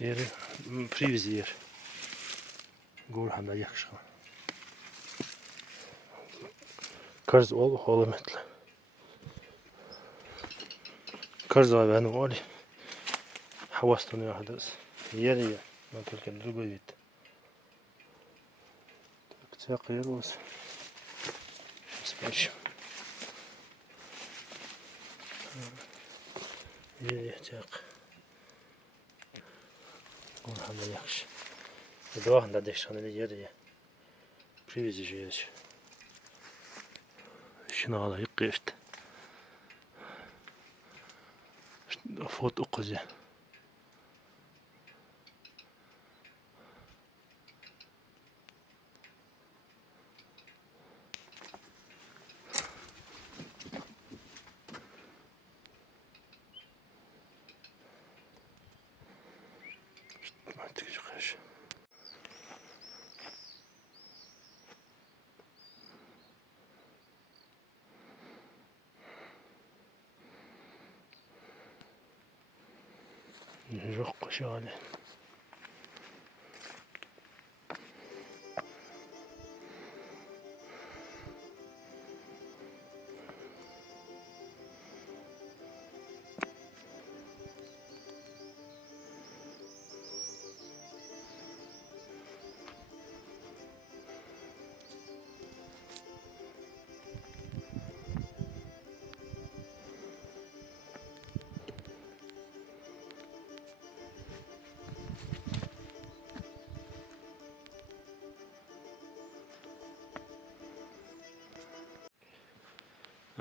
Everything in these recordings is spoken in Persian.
Yeri привязи yer. Gol hamda yakışıklı. Karz ol holametli. Karz abi benim oli. Havastını yahdız. Yeri ya. Ben Türkiye'de другой вид. Так, yer olsun. Сейчас Yeri tak. Gol hamda yakış. Doğanda dekşanı yeri ya. Привязи же yer. Şunu alayım kırt. Фот уқузе. Yok şöyle.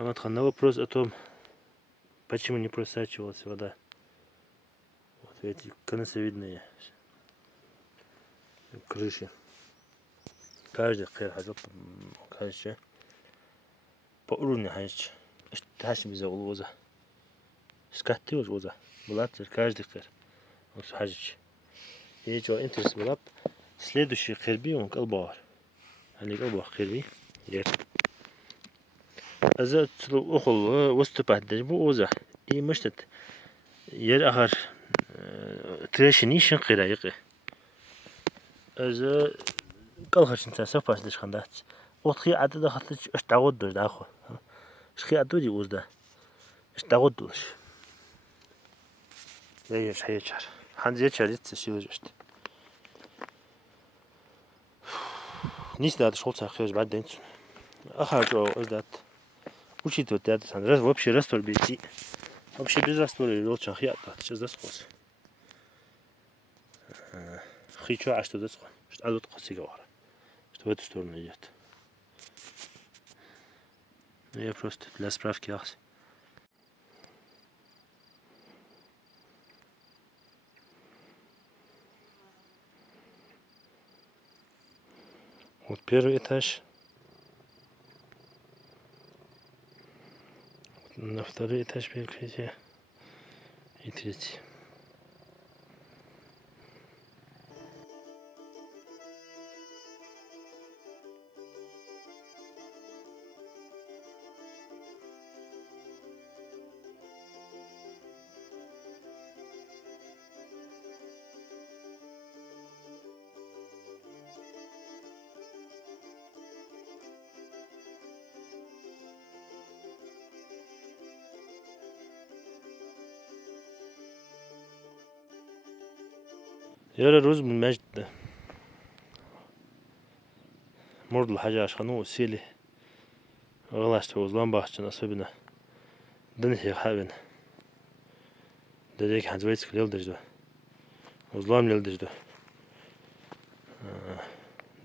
Вот на вопрос о том, почему не просачивалась вода. Вот эти конусовидные крыши. Каждый хер каждый по уровню ханч. Тащи без улоза. Скатти уж улоза. Булат каждый хер. Вот хажич. И что интерес булат. Следующий херби он колбар. Они колбар херби. إذا أخل وستبعد بوزة إيه مشتت ير آخر تريشنيشن قرايقة إذا كل خشن تسافر بس خندات وتخي عدد خطش اشتعود در داخل شخي عدودي وزده اشتعود درش ليش هيشر حد يشر يتسشي وجشت نيس ده شغل خير بعد دين آخر جو إذا учитывать это, раз вообще раствор бейти. Вообще без раствора лучше хиат, сейчас засхос. Хочу, а что засхос? Что тут косиговар. Что в эту сторону идет. Я просто для справки ахс. Вот первый этаж. На второй этаж перекрытие и третий. يرى الرز من المجد مرض الحاجة عشانه وسيلي غلاشت وزلان باحتش نصيبنا دنيا حابنا ديك حنزويت كليل دجدو وزلام ليل دجدو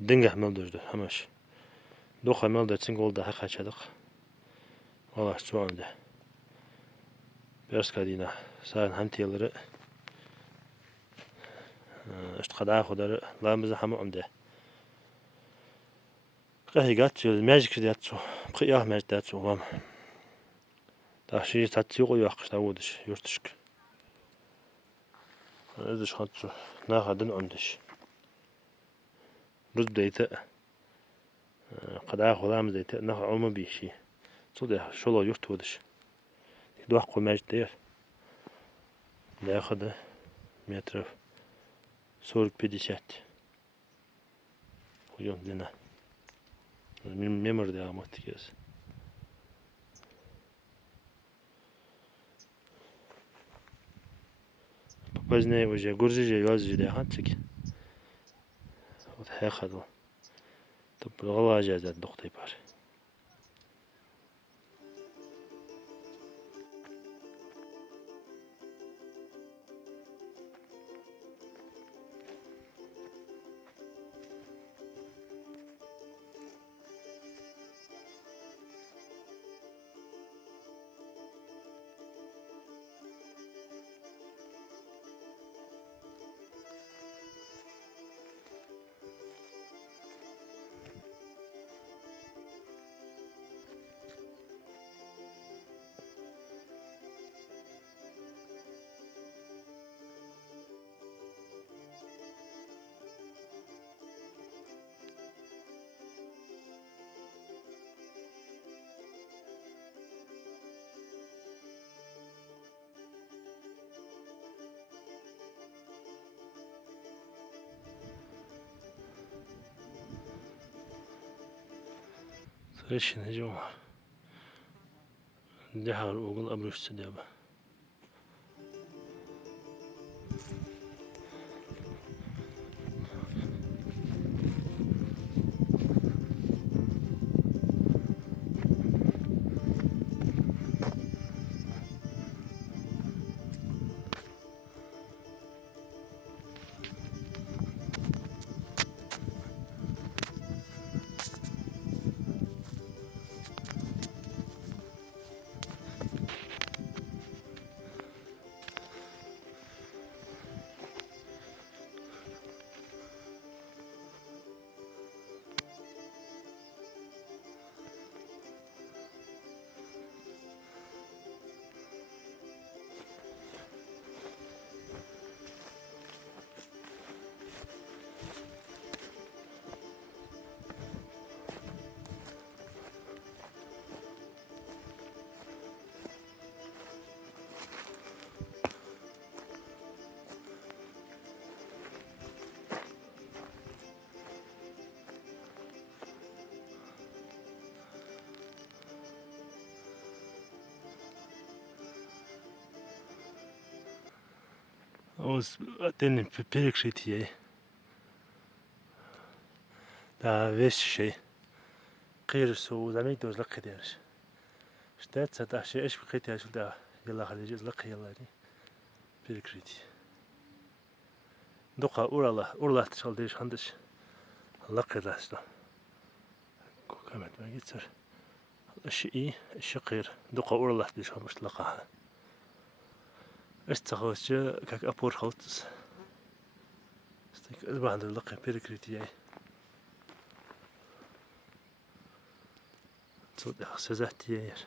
دنجح مل دجدو همش دوخة مل دجتين قول ده حقا شدق غلاشت سوان ده بيرسكا دينا ساين همتي يلرق اشتقد آخو لا مزحمو عمده قهي قاتشو الماجيك دياتشو بقياه ماجيك دياتشو غام تاشي تاتسيقو يوحقش تاودش يورتشك ازش خاتشو ناخا دن عمدش رز ديتا قد آخو لام ديتا ناخا عمو بيشي صدق شلو يورتودش دوحقو ماجيك دير ناخده مترف 40-50. Хуйон длина. Мемор да аматтигез. Позднее уже гуржи yazıcı da hançık. Вот хахаду. То проголажа за дохтай пар. Совершенно жёма. Дехар угол обрушится деба. Oz denin perikşit ye. Da veş şey. Qıyır su zamek doz laqı derş. Ştat satah şey eş bqit ya şulda yalla xalijiz laqı yalla di. Perikşit. Doqa urala tşal deş handış. Laqı dasda. Kokamet ma gitser. Işi işi qıyır. Doqa urala deş hamış laqaha. استخوش كاك أبور خلطس استيك البعض اللقي بيركريتي تصد سزحتي يير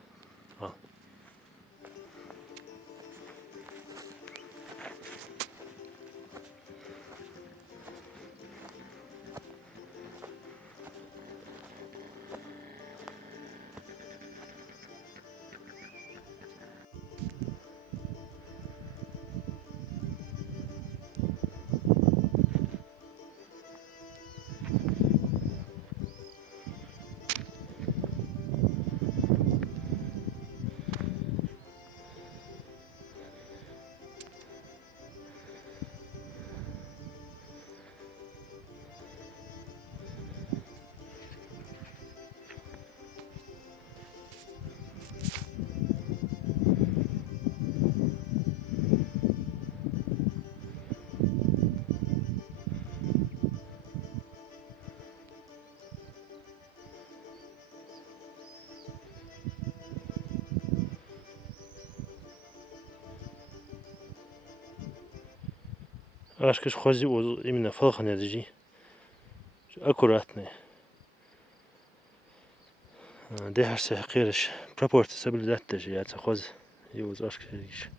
Ашкаш хози именно фалхан яджи. Аккуратный. Дехар се хқирш пропорция соблюдать даже я хоз. Юз ашкаш.